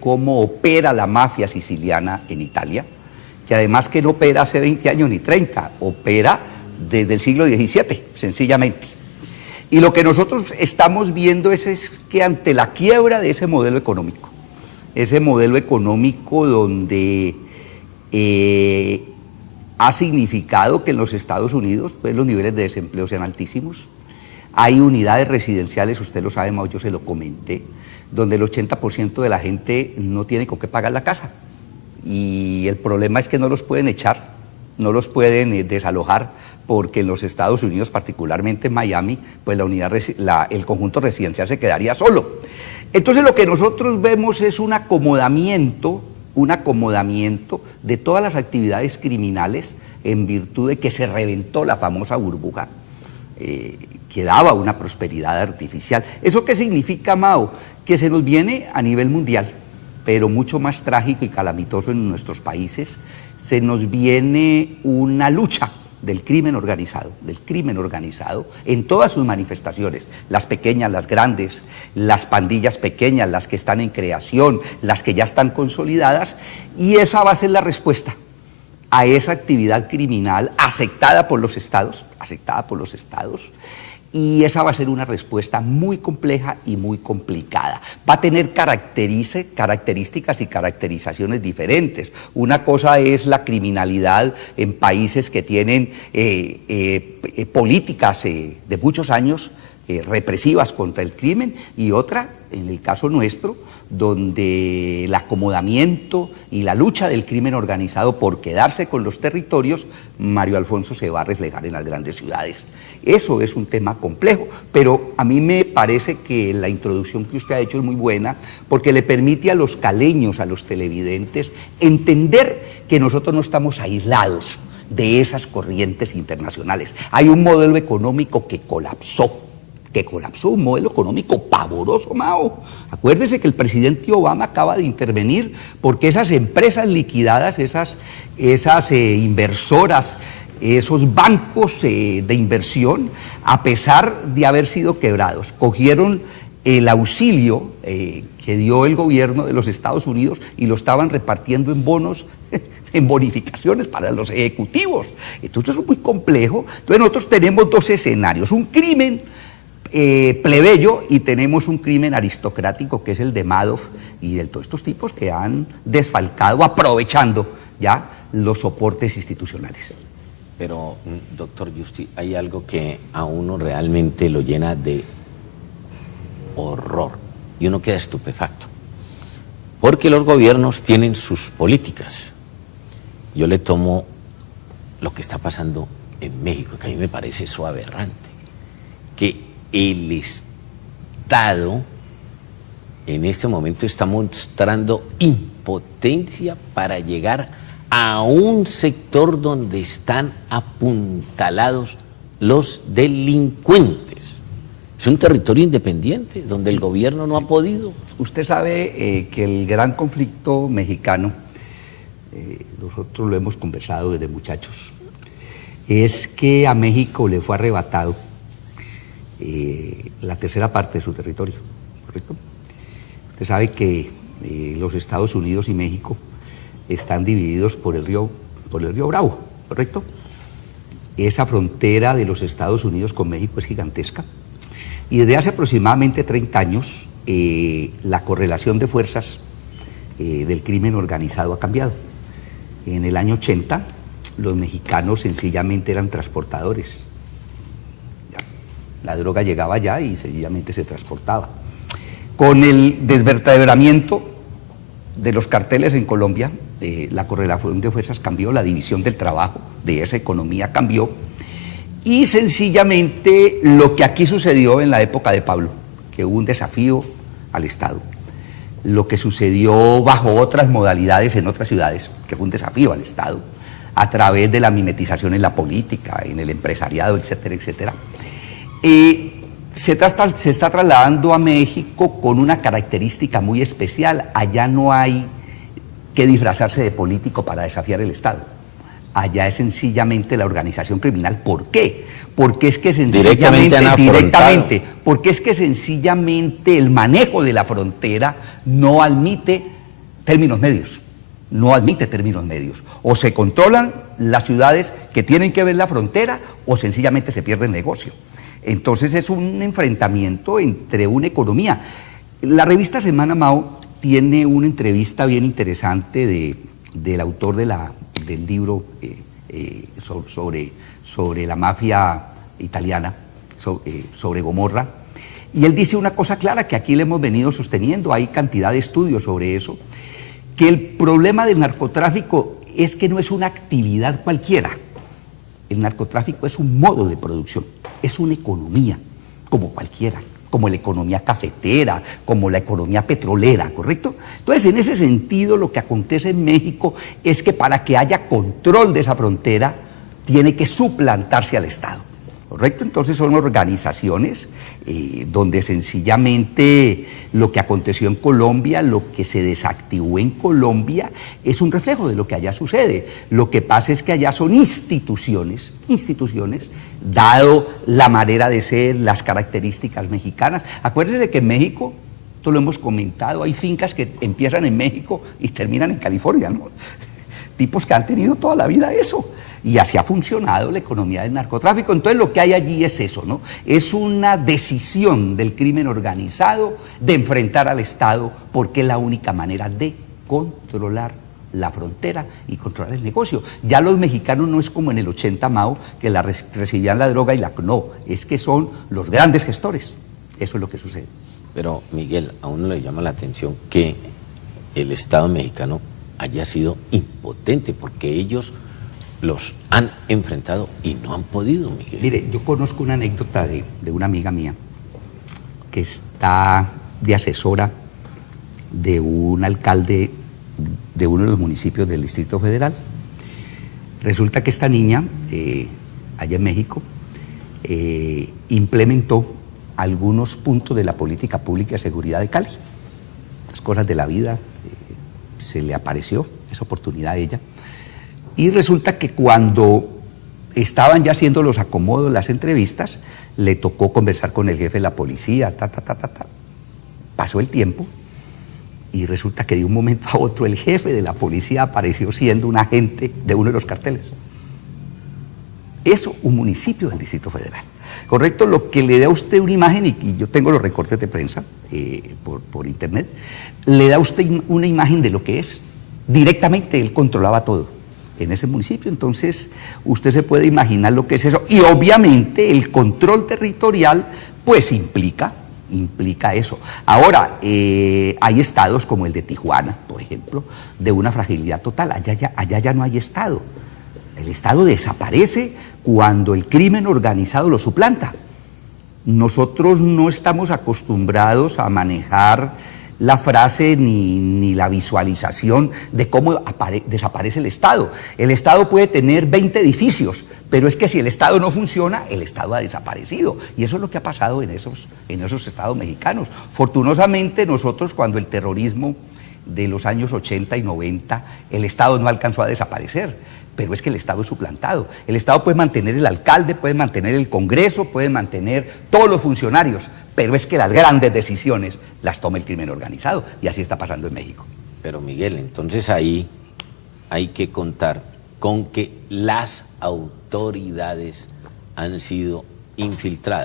cómo opera la mafia siciliana en Italia, que además que no opera hace 20 años ni 30, opera desde el siglo XVII, sencillamente. Y lo que nosotros estamos viendo es que ante la quiebra de ese modelo económico donde ha significado que en los Estados Unidos pues, los niveles de desempleo sean altísimos. Hay unidades residenciales, usted lo sabe, Mau, yo se lo comenté, donde el 80% de la gente no tiene con qué pagar la casa. Y el problema es que no los pueden echar, no los pueden desalojar, porque en los Estados Unidos, particularmente en Miami, pues el conjunto residencial se quedaría solo. Entonces lo que nosotros vemos es un acomodamiento de todas las actividades criminales en virtud de que se reventó la famosa burbuja que daba una prosperidad artificial. ¿Eso qué significa, Mao? Que se nos viene a nivel mundial, pero mucho más trágico y calamitoso en nuestros países, se nos viene una lucha del crimen organizado en todas sus manifestaciones, las pequeñas, las grandes, las pandillas pequeñas, las que están en creación, las que ya están consolidadas, y esa va a ser la respuesta a esa actividad criminal aceptada por los estados, y esa va a ser una respuesta muy compleja y muy complicada. Va a tener características y caracterizaciones diferentes. Una cosa es la criminalidad en países que tienen políticas de muchos años represivas contra el crimen, y otra, en el caso nuestro, donde el acomodamiento y la lucha del crimen organizado por quedarse con los territorios, Mario Alfonso, se va a reflejar en las grandes ciudades. Eso es un tema complejo, pero a mí me parece que la introducción que usted ha hecho es muy buena, porque le permite a los caleños, a los televidentes, entender que nosotros no estamos aislados de esas corrientes internacionales. Hay un modelo económico que colapsó, un modelo económico pavoroso, Mao. Acuérdese que el presidente Obama acaba de intervenir porque esas empresas liquidadas, esas inversoras, esos bancos de inversión, a pesar de haber sido quebrados, cogieron el auxilio que dio el gobierno de los Estados Unidos y lo estaban repartiendo en bonos, en bonificaciones para los ejecutivos. Entonces eso es muy complejo. Entonces nosotros tenemos dos escenarios: un crimen plebeyo y tenemos un crimen aristocrático, que es el de Madoff y de todos estos tipos que han desfalcado aprovechando ya los soportes institucionales. Pero, doctor Justi, hay algo que a uno realmente lo llena de horror y uno queda estupefacto, porque los gobiernos tienen sus políticas. Yo le tomo lo que está pasando en México, que a mí me parece eso aberrante, que el Estado en este momento está mostrando impotencia para llegar a un sector donde están apuntalados los delincuentes. Es un territorio independiente donde el gobierno no ha podido. Usted sabe que el gran conflicto mexicano, nosotros lo hemos conversado desde muchachos, es que a México le fue arrebatado la tercera parte de su territorio, ¿correcto? Usted sabe que los Estados Unidos y México están divididos por el río Bravo, ¿correcto? Esa frontera de los Estados Unidos con México es gigantesca, y desde hace aproximadamente 30 años la correlación de fuerzas del crimen organizado ha cambiado. En el año 80 los mexicanos sencillamente eran transportadores. La droga llegaba allá y sencillamente se transportaba. Con el desvertebramiento de los carteles en Colombia, la correlación de fuerzas cambió, la división del trabajo de esa economía cambió, y sencillamente lo que aquí sucedió en la época de Pablo, que hubo un desafío al Estado, lo que sucedió bajo otras modalidades en otras ciudades, que fue un desafío al Estado, a través de la mimetización en la política, en el empresariado, etcétera, etcétera. Se está trasladando a México con una característica muy especial. Allá no hay que disfrazarse de político para desafiar el Estado. allá es sencillamente la organización criminal. ¿Por qué? Porque es que Directamente, porque es que sencillamente el manejo de la frontera no admite términos medios. No admite términos medios. O se controlan las ciudades que tienen que ver la frontera o sencillamente se pierde el negocio. Entonces es un enfrentamiento entre una economía. La revista Semana Mao tiene una entrevista bien interesante del autor del libro sobre la mafia italiana, sobre Gomorra, y él dice una cosa clara que aquí le hemos venido sosteniendo, hay cantidad de estudios sobre eso, que el problema del narcotráfico es que no es una actividad cualquiera. El narcotráfico es un modo de producción, es una economía, como cualquiera, como la economía cafetera, como la economía petrolera, ¿correcto? Entonces, en ese sentido, lo que acontece en México es que para que haya control de esa frontera, tiene que suplantarse al Estado, ¿correcto? Entonces son organizaciones donde sencillamente lo que aconteció en Colombia, lo que se desactivó en Colombia, es un reflejo de lo que allá sucede. Lo que pasa es que allá son instituciones, dado la manera de ser, las características mexicanas. Acuérdense de que en México, esto lo hemos comentado, hay fincas que empiezan en México y terminan en California, ¿no? Tipos que han tenido toda la vida eso. Y así ha funcionado la economía del narcotráfico. Entonces lo que hay allí es eso, ¿no? Es una decisión del crimen organizado de enfrentar al Estado porque es la única manera de controlar la frontera y controlar el negocio. Ya los mexicanos no es como en el 80 Mao, que recibían la droga y no, es que son los grandes gestores. Eso es lo que sucede. Pero Miguel, a uno le llama la atención que el Estado mexicano haya sido impotente, porque ellos los han enfrentado y no han podido, Miguel. Mire, yo conozco una anécdota de una amiga mía que está de asesora de un alcalde de uno de los municipios del Distrito Federal. Resulta que esta niña, allá en México, implementó algunos puntos de la política pública de seguridad de Cali. Las cosas de la vida, se le apareció esa oportunidad a ella. Y resulta que cuando estaban ya haciendo los acomodos, las entrevistas, le tocó conversar con el jefe de la policía, Pasó el tiempo y resulta que de un momento a otro el jefe de la policía apareció siendo un agente de uno de los carteles. Eso, un municipio del Distrito Federal. Correcto, lo que le da a usted una imagen, y yo tengo los recortes de prensa por internet, le da a usted una imagen de lo que es. Directamente él controlaba todo en ese municipio, entonces usted se puede imaginar lo que es eso, y obviamente el control territorial pues implica eso. Ahora, hay estados como el de Tijuana, por ejemplo, de una fragilidad total. Allá ya no hay estado. El estado desaparece cuando el crimen organizado lo suplanta. Nosotros no estamos acostumbrados a manejar la frase ni la visualización de cómo desaparece el Estado. El Estado puede tener 20 edificios, pero es que si el Estado no funciona, el Estado ha desaparecido. Y eso es lo que ha pasado en esos estados mexicanos. Fortunosamente nosotros, cuando el terrorismo de los años 80 y 90, el Estado no alcanzó a desaparecer, pero es que el Estado es suplantado. El Estado puede mantener el alcalde, puede mantener el Congreso, puede mantener todos los funcionarios, pero es que las grandes decisiones las toma el crimen organizado, y así está pasando en México. Pero Miguel, entonces ahí hay que contar con que las autoridades han sido infiltradas.